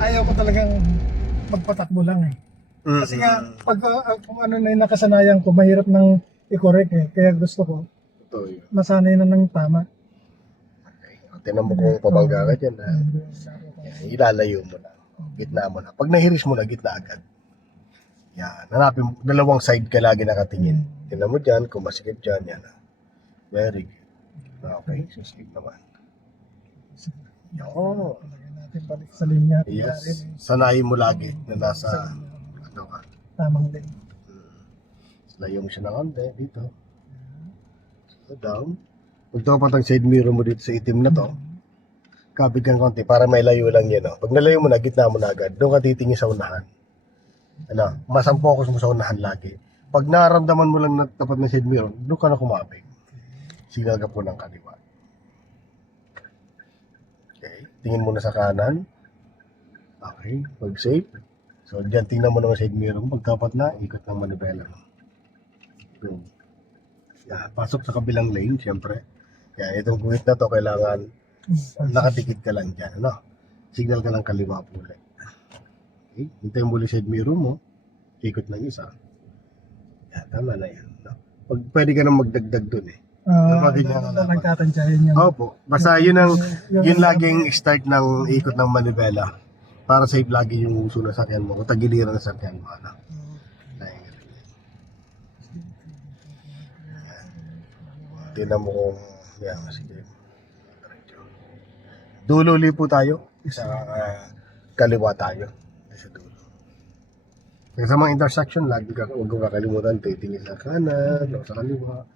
ayaw ko talagang magpatakbo lang eh. Kasi nga, pag kung ano na yung nakasanayan ko, mahirap nang i-correct eh. Kaya gusto ko, Totoo yun. masanay na ng tama. Tinan mo kung pabangga ka dyan, ilalayo mo na. Gitna mo na. Pag nahiris mo na, gitna agad. Yan. Hanapin mo, dalawang side ka lagi nakatingin. Tinan mo dyan, kung masikip dyan, yan. Very good. Okay, so skip naman. Yo. Lagyan natin balik sa linya. Yes. Sanayin mo lagi na nasa, ano ka. Tamang lane. Layo mo siya ng konti dito. So down. Pag dapat ang side mirror mo dito sa itim na to, kapit kang konti para may layo lang yan. No? Pag nalayo mo na, gitna mo na agad. Doon ka titingin sa unahan. Ano, mas ang focus mo sa unahan lagi. Pag naramdaman mo lang na tapat ng side mirror, doon ka na kumapit. Signal ka po ng kaliwa. Okay. Tingin muna sa kanan. Okay. Pag safe. So, dyan tingnan mo naman side mirror mo. Pag tapat na, ikot ng manibela mo. Go. Yeah, pasok sa kabilang lane, syempre. Kaya itong guhit na to, kailangan nakatikid ka lang dyan. Ano? Signal ka ng kaliwa po ulit. Okay. Hintay mo ulit side mirror mo. Ikot ng isa. Yeah, tama na yan. No? Pag pwede ka nang magdagdag dun eh. Nagtatansyahin yun. Opo. Basta yun ang yun laging start ng ikot ng manibela. Para safe lagi yung uso na sakyan mo. O tagiliran na sakyan mo. Ano? Tingnan mo kung yan. Sige. Dulo ulit po tayo. Sa kaliwa tayo. Sa dulo. Kasi sa mga intersection, lagi ka, huwag kong kakalimutan. Titingin sa kanan o sa kaliwa.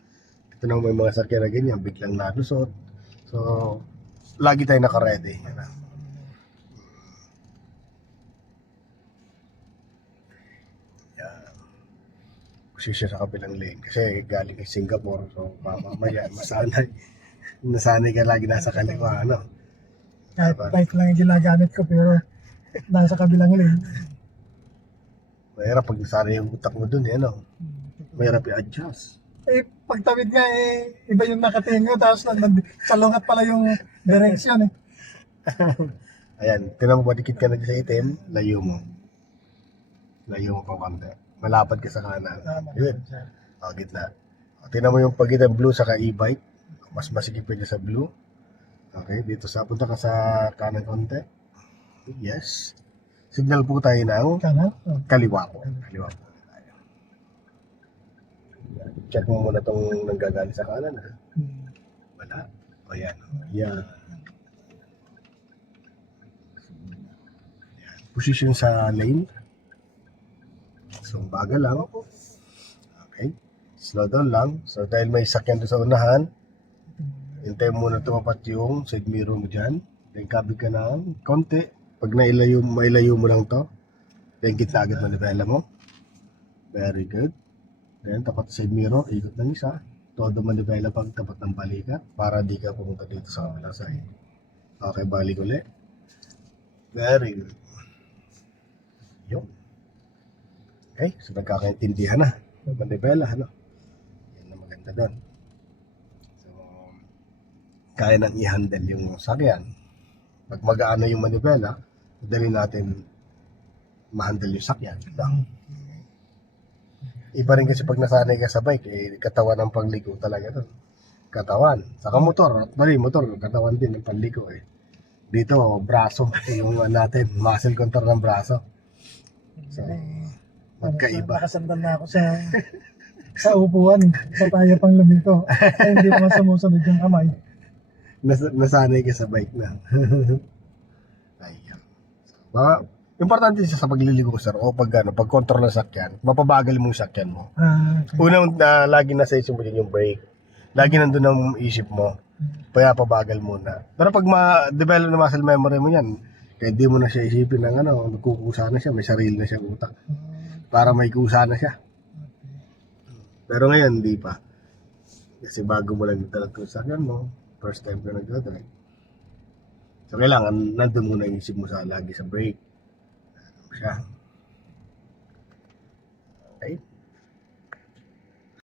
Ito nang may mga sakyan na ganyan, biglang nalusot. So, lagi tayo naka-ready. Yan. Posisyon sa kabilang lane. Kasi galing kay Singapore. So, mamaya, nasanay ka lagi nasa kaliwa. Ano? Kahit bike lang yung ginagamit ko, pero nasa kabilang lane. Mahirap pag nasanay yung utak mo dun. Ano? Mahirap i-adjust. Eh, pagtawid nga eh, iba yung nakatingin ko, tapos salungat pala yung direksyon eh. Ayan, tinan mo ba dikit ka na dyan sa itim, layo mo. Layo mo pa konti. Malapad ka sa kanan. Yun. O, gitna. O, tinan mo yung pagitan blue sa e-bike. Mas masikip ka dyan sa blue. Okay, dito sa punta ka sa kanan konti. Yes. Signal po tayo ng Kanan? kaliwa po. Kaliwa po. Check mo muna itong nanggagali sa kanan. Ha? Wala. O yan. Yan. Position sa lane. So, bagal lang. Okay. Slow down lang. So, dahil may sakyan doon sa unahan, hintay mo na tumapat yung side mirror mo dyan. Then, kabig ka ng konti. Pag mailayo mo lang to, then gitna agad manibela mo. Very good. Then, tapat side mirror, ikot ng isa. Todo manibela pag tapat ng balikat para di ka pumunta dito sa kabilang side. Okay, balik ulit. Very good. Yun. Okay, so nagkakaintindihan na. Manibela, ano? Yan na maganda doon. So, kaya nang i-handle yung sakyan. Pag mag-aano yung manibela, madali natin ma-handle yung sakyan. Iba rin kasi pag nasanay ka sa bike, eh, katawan ng pangligo talaga doon. Katawan. Saka motor, motor, katawan din ng panligo eh. Dito, braso, yung natin, muscle control ng braso. So, magkaiba. Nakasandal na ako sa upuan, sa tayo pang lumito. Ay, hindi naman sumusunod yung kamay. Nasanay ka sa bike na. Ayan. So, importante siya sa pagliligo, sir, o pag control ng sakyan, mapabagal mo yung sakyan mo. Okay. Unang lagi nasa isip mo din yung brake. Lagi nandun ang isip mo. Kaya pabagal muna. Pero pag ma-develop na muscle memory mo yan, kaya di mo na siya isipin ng nagkukusa na siya, may sarili na siyang utak. Para may kusa na siya. Pero ngayon, di pa. Kasi bago mo lang nagdalag yung sakyan mo, first time ka nagdadag. So kailangan, nandun muna yung isip mo lagi sa brake. Siya.